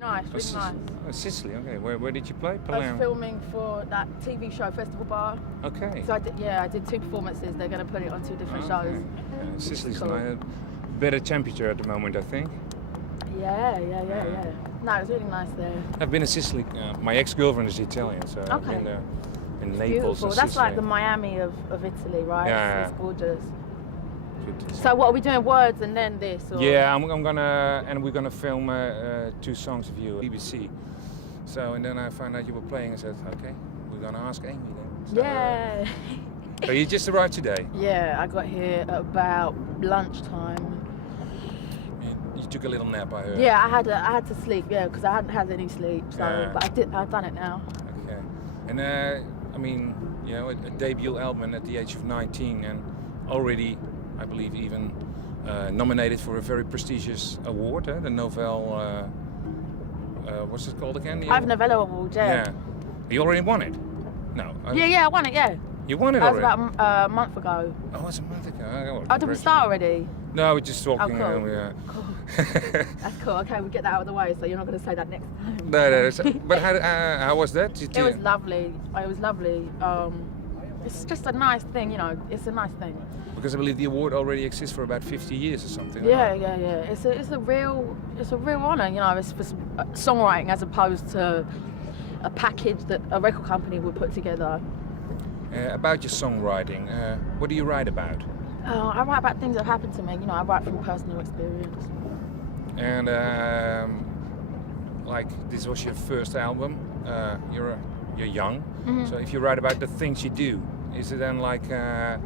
Nice, really nice. Sicily, okay. Where did you play? I was Palermo. filming for that TV show Festival Bar. Okay. So I did 2 performances. They're going to put it on 2 different shows. Yeah, Sicily's Cool. a better temperature at the moment, I think. Yeah. No, it was really nice there. I've been to Sicily. My ex-girlfriend is Italian, so I've been there in Naples Beautiful. and That's Sicily. like the Miami of Italy, right? Yeah. It's gorgeous. Good. So what are we doing? Words and then this? Or? Yeah, we're gonna film 2 songs of you, BBC. So and then I found out you were playing and said, okay, we're gonna ask Amy then. So, Yeah. So you just arrived today. Yeah, I got here at about lunchtime. You took a little nap, I heard. Yeah, I had to sleep. Yeah, because I hadn't had any sleep. So, Yeah. but I've done it now. Okay. And I mean, you know, a debut album at the age of 19, and already, I believe, even nominated for a very prestigious award, the Nobel. What's it called again? I've Novello Award. Yeah. You already won it. No. Yeah, I won it. Yeah. You won it That was already. about a month ago. Oh, it's a month ago. Oh, did we start already? No, we're just talking. Oh, cool. Yeah. Cool. That's cool. Okay, we'll get that out of the way, so you're not going to say that next time. No. But how was that? It was lovely. It was lovely. It's just a nice thing, you know. It's a nice thing. Because I believe the award already exists for about 50 years or something. Yeah. It's a real honour, you know. It's for songwriting as opposed to a package that a record company would put together. About your songwriting, what do you write about? I write about things that have happened to me. You know, I write from personal experience. And like this was your first album. You're young, so if you write about the things you do, is it then like the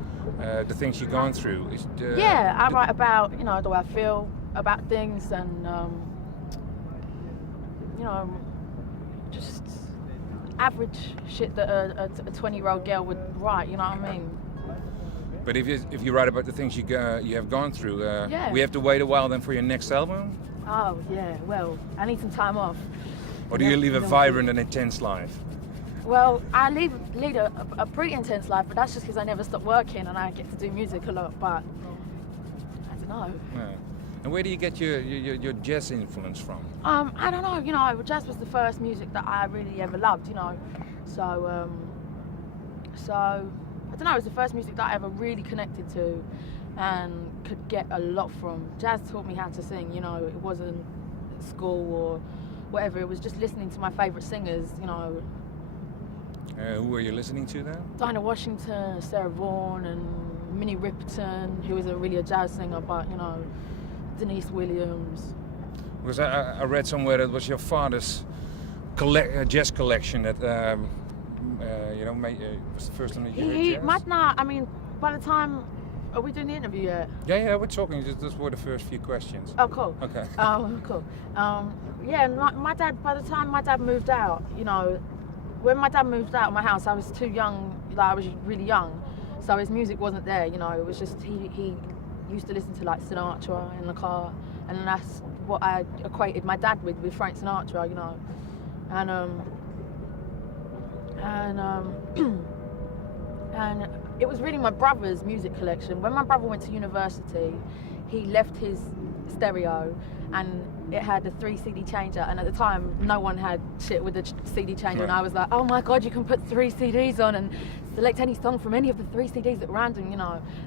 things you've gone through? Yeah, I write about the way I feel about things and just average shit that a 20-year-old girl would write. You know what I mean? But if you write about the things you have gone through, we have to wait a while then for your next album? Oh, yeah, well, I need some time off. Or do you live a vibrant and intense life? Well, I lead a pretty intense life, but that's just because I never stop working and I get to do music a lot, but I don't know. Yeah. And where do you get your jazz influence from? I don't know, jazz was the first music that I really ever loved, so I don't know, it was the first music that I ever really connected to and could get a lot from. Jazz taught me how to sing, it wasn't school or whatever, it was just listening to my favourite singers, Who were you listening to then? Dinah Washington, Sarah Vaughan and Minnie Riperton, who isn't really a jazz singer, but, Denise Williams. Because I read somewhere that was your father's jazz collection that was the first time that you heard jazz? By the time, are we doing the interview yet? Yeah, we're talking. Those were the first few questions. Oh, cool. Okay. Oh, cool. My dad, by the time my dad moved out, when my dad moved out of my house, I was too young, I was really young, so his music wasn't there, it was just, he used to listen to like Sinatra in the car, and that's what I equated my dad with Frank Sinatra, and it was really my brother's music collection. When my brother went to university, he left his stereo and it had a 3 CD changer, and at the time no one had shit with a CD changer, and I was like, oh my god, you can put 3 CDs on and select any song from any of the 3 CDs at random,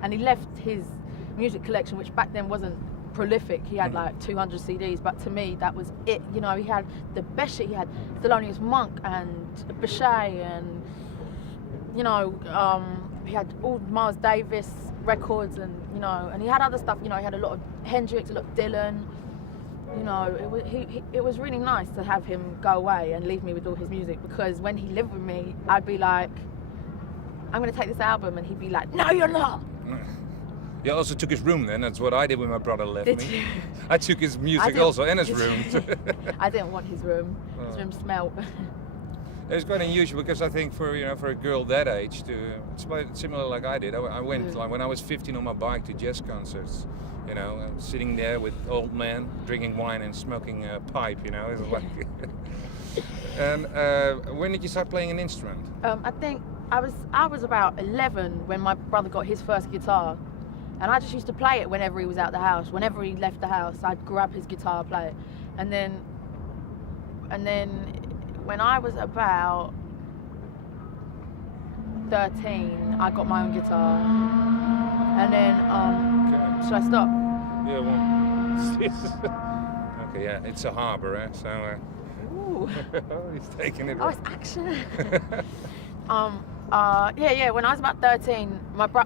and he left his music collection, which back then wasn't prolific. He had like 200 CDs, but to me that was it. He had the best shit. He had Thelonious Monk and Bechet and he had all Miles Davis records and and he had other stuff. He had a lot of Hendrix, a lot of Dylan. It was really nice to have him go away and leave me with all his music, because when he lived with me, I'd be like, I'm gonna take this album, and he'd be like, no, you're not. You also took his room then. That's what I did when my brother left Did me. you? I took his music also and his room. I didn't want his room. His room smelled. It's quite unusual, because I think for a girl that age it's quite similar like I did. I went like when I was 15 on my bike to jazz concerts, sitting there with old men drinking wine and smoking a pipe, It was like. And when did you start playing an instrument? I think I was about 11 when my brother got his first guitar, and I just used to play it whenever he was out the house. Whenever he left the house, I'd grab his guitar, play it, and then And then when I was about 13, I got my own guitar. And then, should I stop? Yeah, well, okay, yeah, it's a harbour, so... Ooh. He's taking it. Oh, it's action. When I was about 13,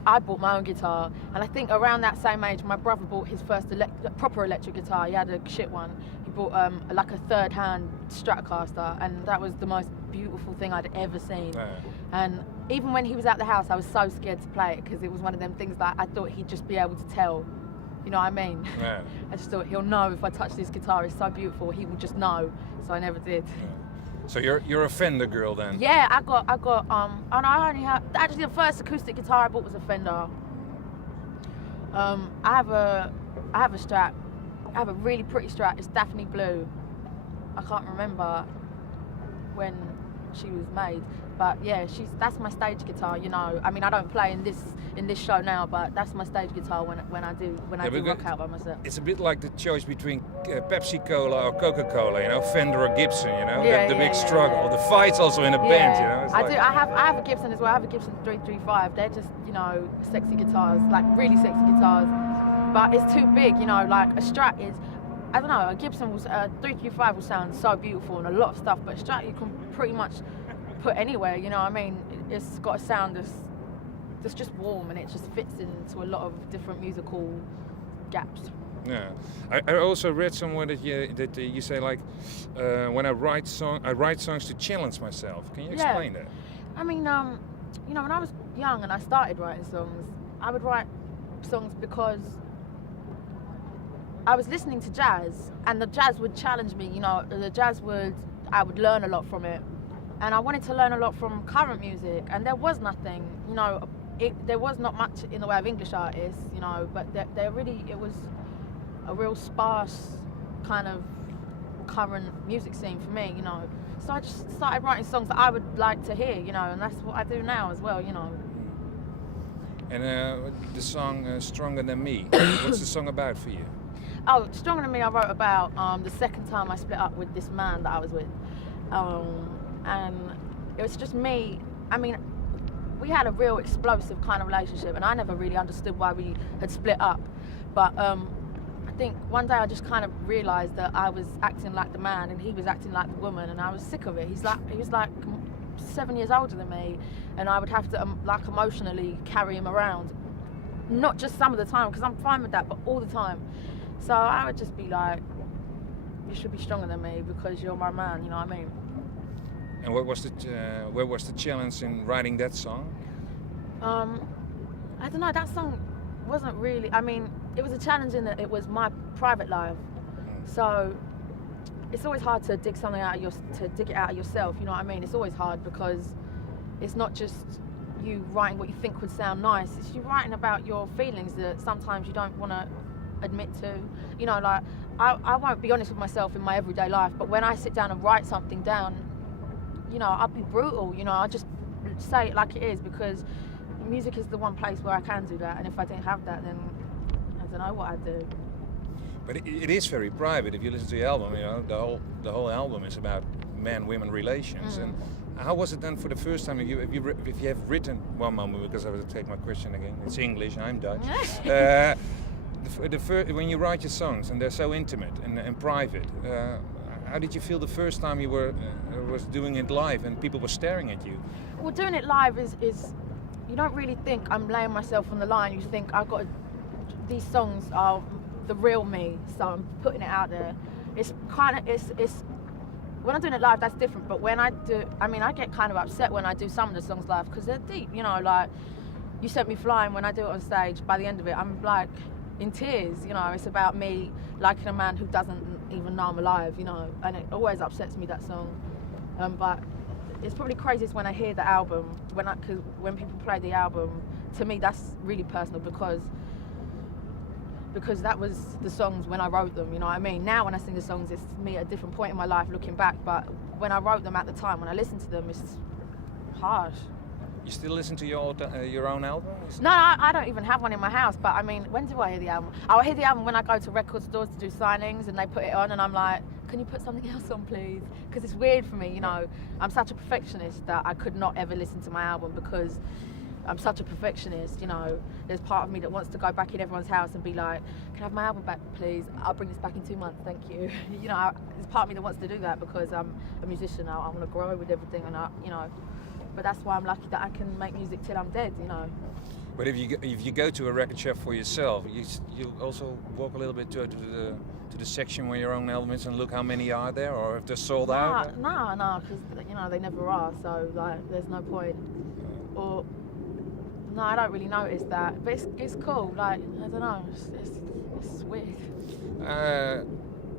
I bought my own guitar, and I think around that same age, my brother bought his first proper electric guitar. He had a shit one. He bought like a third-hand Stratocaster, and that was the most beautiful thing I'd ever seen. Yeah. And even when he was at the house, I was so scared to play it because it was one of them things that I thought he'd just be able to tell. You know what I mean? Yeah. I just thought he'll know if I touch this guitar. It's so beautiful. He will just know. So I never did. Yeah. So you're a Fender girl then? Yeah, I got and I only have, actually the first acoustic guitar I bought was a Fender. I have a Strat. I have a really pretty Strat. It's Daphne Blue. I can't remember when she was made, but yeah, that's my stage guitar. You know, I mean, I don't play in this show now, but that's my stage guitar when I do rock out by myself. It's a bit like the choice between Pepsi Cola or Coca Cola, you know, Fender or Gibson, you know, the big struggle, the fights also in a band, you know. I have a Gibson as well. I have a Gibson 335. They're just, you know, sexy guitars, like really sexy guitars, but it's too big, you know. Like a Strat is, I don't know, a Gibson was 335 will sound so beautiful and a lot of stuff, but a Strat you can pretty much put anywhere, you know what I mean? It's got a sound that's just warm, and it just fits into a lot of different musical gaps. Yeah, I also read somewhere that you say like when I write songs to challenge myself. Can you explain that? I mean, you know, when I was young and I started writing songs, I would write songs because I was listening to jazz, and the jazz would challenge me. You know, I would learn a lot from it, and I wanted to learn a lot from current music, and there was nothing. You know, there was not much in the way of English artists. You know, but it was a real sparse kind of current music scene for me. You know, so I just started writing songs that I would like to hear. You know, and that's what I do now as well. You know. And the song "Stronger Than Me." What's the song about for you? Oh, Stronger Than Me I wrote about the second time I split up with this man that I was with. And it was just me. I mean, we had a real explosive kind of relationship, and I never really understood why we had split up. But I think one day I just kind of realised that I was acting like the man and he was acting like the woman, and I was sick of it. He was like 7 years older than me, and I would have to like emotionally carry him around. Not just some of the time, because I'm fine with that, but all the time. So I would just be like, you should be stronger than me because you're my man, you know what I mean? And where was the challenge in writing that song? I don't know, that song wasn't really, I mean, it was a challenge in that it was my private life. So it's always hard to dig something out of dig it out of yourself, you know what I mean? It's always hard because it's not just you writing what you think would sound nice, it's you writing about your feelings that sometimes you don't want to admit to. You know, like I won't be honest with myself in my everyday life, but when I sit down and write something down, you know, I'll be brutal, you know, I'll just say it like it is, because music is the one place where I can do that, and if I didn't have that, then I don't know what I'd do. But it is very private. If you listen to the album, you know, the whole album is about man-women relations. And how was it then for the first time? If you have written one moment, because I will take my question again. It's English. I'm Dutch. When you write your songs and they're so intimate and private, how did you feel the first time you was doing it live and people were staring at you? Well, doing it live is you don't really think I'm laying myself on the line. You think these songs are the real me, so I'm putting it out there. It's when I'm doing it live, that's different. But when I get kind of upset when I do some of the songs live because they're deep. You know, like You Sent Me Flying. When I do it on stage, by the end of it, I'm like in tears. You know, it's about me liking a man who doesn't even know I'm alive. You know, and it always upsets me, that song. But it's probably craziest when I hear the album, because when people play the album, to me that's really personal because that was the songs when I wrote them, you know what I mean? Now when I sing the songs, it's me at a different point in my life looking back, but when I wrote them at the time, when I listen to them, it's harsh. You still listen to your own album? No, I don't even have one in my house, but I mean, when do I hear the album? I'll hear the album when I go to record stores to do signings and they put it on and I'm like, can you put something else on, please? Because it's weird for me, you know. I'm such a perfectionist that I could not ever listen to my album because I'm such a perfectionist, you know. There's part of me that wants to go back in everyone's house and be like, can I have my album back, please? I'll bring this back in 2 months, thank you. You know, there's part of me that wants to do that because I'm a musician. I want to grow with everything, and you know. But that's why I'm lucky that I can make music till I'm dead, you know. But if you go to a record shop for yourself, you also walk a little bit to the section where your own album is and look how many are there, or if they're sold out. No, because you know they never are. So like, there's no point. Or no, I don't really notice that. But it's cool. Like I don't know, it's weird.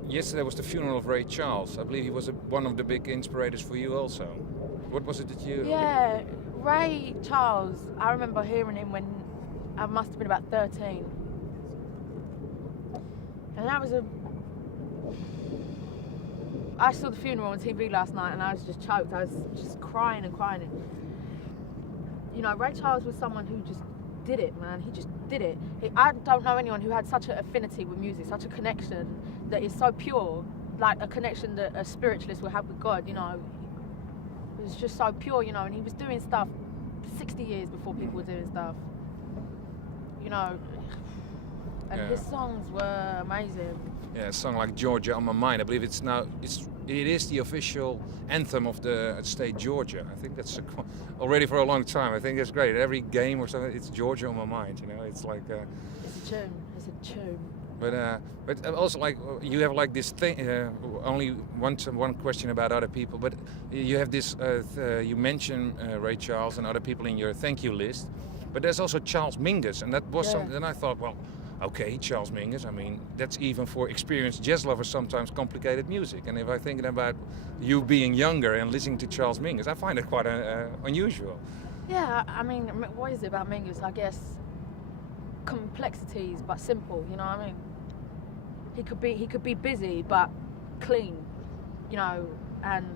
Yesterday was the funeral of Ray Charles. I believe he was one of the big inspirators for you also. What was it that you? Yeah, Ray Charles. I remember hearing him when I must have been about 13, and that was I saw the funeral on TV last night, and I was just choked. I was just crying and crying. You know, Ray Charles was someone who just did it, man. He just did it. I don't know anyone who had such an affinity with music, such a connection that is so pure, like a connection that a spiritualist will have with God. You know. It was just so pure, you know, and he was doing stuff 60 years before people were doing stuff, you know, and his songs were amazing. Yeah, a song like Georgia on My Mind, I believe it is the official anthem of the state Georgia. I think that's already for a long time. I think that's great. Every game or something, it's Georgia on My Mind, you know, it's like... It's a tune. But also, like, you have like this thing. Only one question about other people, but you have this. You mention Ray Charles and other people in your thank you list, but there's also Charles Mingus, and that was something. And I thought, well, okay, Charles Mingus. I mean, that's even for experienced jazz lovers sometimes complicated music. And if I'm thinking about you being younger and listening to Charles Mingus, I find it quite unusual. Yeah, I mean, what is it about Mingus? I guess complexities, but simple. You know what I mean? He could be busy but clean, you know, and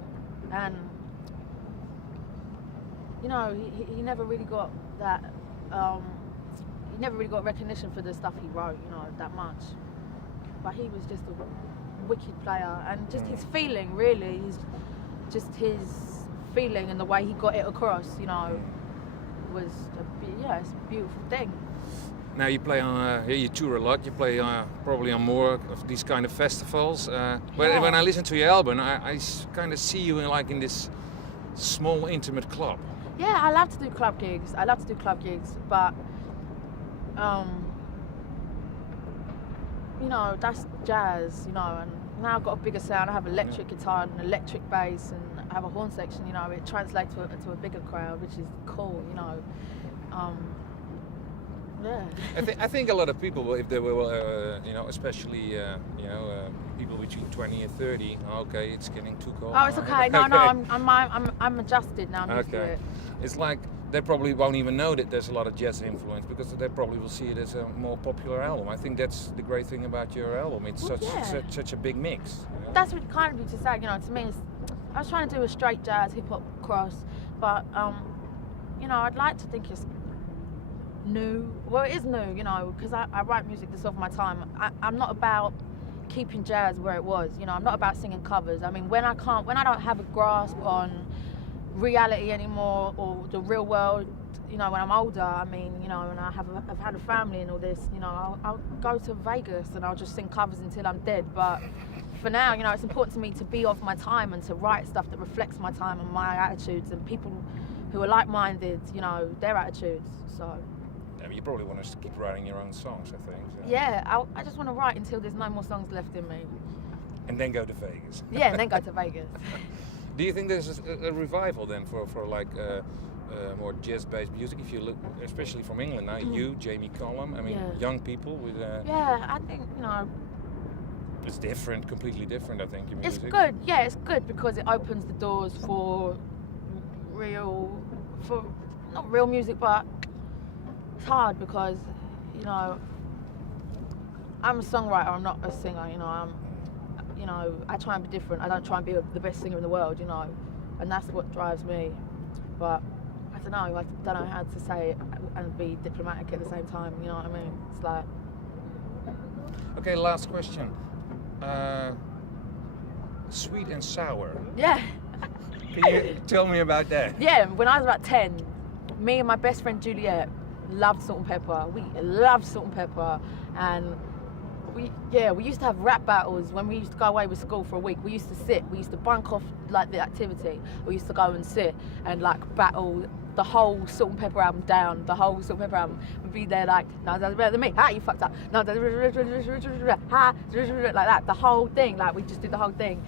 you know he never really got that. He never really got recognition for the stuff he wrote, you know, that much. But he was just a wicked player, and just his feeling, really, his feeling and the way he got it across, you know, was it's a beautiful thing. Now you play on, you tour a lot. You play probably on more of these kind of festivals. When I listen to your album, I kind of see you in this small, intimate club. Yeah, I love to do club gigs. But you know, that's jazz. You know, and now I've got a bigger sound. I have electric guitar and an electric bass, and I have a horn section. You know, it translates to a bigger crowd, which is cool. You know. Yeah. I think a lot of people, if they were, you know, especially, people between 20 and 30, okay, it's getting too cold. Oh, it's okay. No, I'm adjusted now. I'm used to it. It's like they probably won't even know that there's a lot of jazz influence because they probably will see it as a more popular album. I think that's the great thing about your album. It's such a big mix. You know? That's really kind of you to say. You know, to me, I was trying to do a straight jazz hip hop cross, but you know, I'd like to think it's new. Well, it is new, you know, because I write music that's of my time. I'm not about keeping jazz where it was, you know. I'm not about singing covers. I mean, when I don't have a grasp on reality anymore or the real world, you know, when I'm older, I mean, you know, and I've had a family and all this, you know, I'll go to Vegas and I'll just sing covers until I'm dead. But for now, you know, it's important to me to be of my time and to write stuff that reflects my time and my attitudes and people who are like-minded, you know, their attitudes. So. Yeah, you probably want to keep writing your own songs, I think. So. Yeah, I just want to write until there's no more songs left in me. And then go to Vegas. Yeah, and then go to Vegas. Do you think there's a revival then for like more jazz-based music? If you look, especially from England now, you, Jamie Cullum, I mean, young people with... Yeah, I think, you know... It's different, completely different, I think, your music. It's good, yeah, it's good because it opens the doors for not real music, but it's hard because, you know, I'm a songwriter, I'm not a singer, you know, I try and be different. I don't try and be the best singer in the world, you know, and that's what drives me. But I don't know how to say it and be diplomatic at the same time, you know what I mean? It's like... Okay, last question. sweet and sour. Yeah. Can you tell me about that? Yeah, when I was about 10, me and my best friend Juliet loved salt and pepper. We loved salt and pepper, and we used to have rap battles when we used to go away with school for a week. We used to sit, we used to bunk off like the activity. We used to go and sit and like battle the whole Salt and Pepper album down, the whole Salt and Pepper album. We'd be there like, no, that's better than me. Ha, you fucked up. No, that's ha, like that. The whole thing, like we just did the whole thing.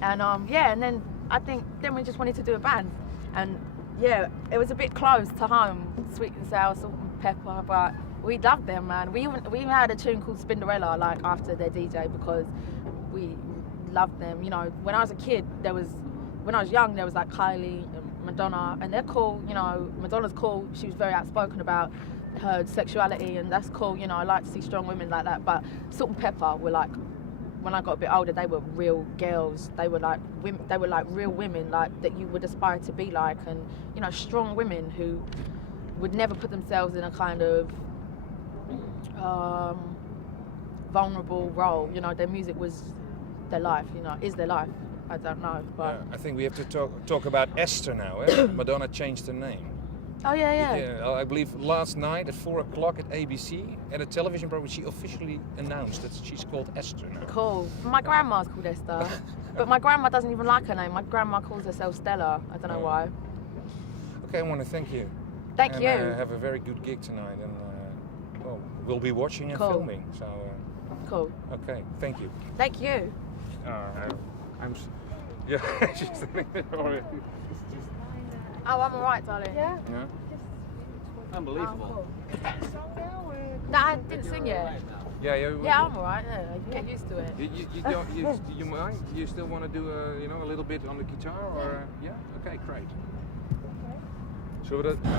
And and then I think then we just wanted to do a band. And yeah, it was a bit close to home, sweet and sour, salt and pepper, but we loved them, man. We even had a tune called Spinderella, like after their DJ, because we loved them. You know, when I was a kid, when I was young, there was like Kylie and Madonna, and they're cool. You know, Madonna's cool. She was very outspoken about her sexuality, and that's cool. You know, I like to see strong women like that. But Salt and Pepper were like, when I got a bit older, they were real girls. They were like women. They were like real women, like that you would aspire to be like, and you know, strong women who would never put themselves in a kind of vulnerable role. You know, their music was their life. You know, is their life. I don't know, but I think we have to talk about Esther now. Eh? Madonna changed her name. oh yeah. I believe last night at 4 o'clock at ABC, at a television program, she officially announced that she's called Esther now. Cool. My grandma's called Esther, but my grandma doesn't even like her name. My grandma calls herself Stella. I don't know why. Okay, I want to thank you. Thank you. Have a very good gig tonight, and well, we'll be watching and Cool. filming. So. Cool. Okay, thank you. Thank you. Yeah, she's already. Oh, I'm alright, darling. Yeah. Yeah. Unbelievable. No, I didn't sing yet. Yeah, I'm alright. Yeah, get used to it. You don't you mind? You still want to do a little bit on the guitar or yeah? Okay, great. Zullen we dat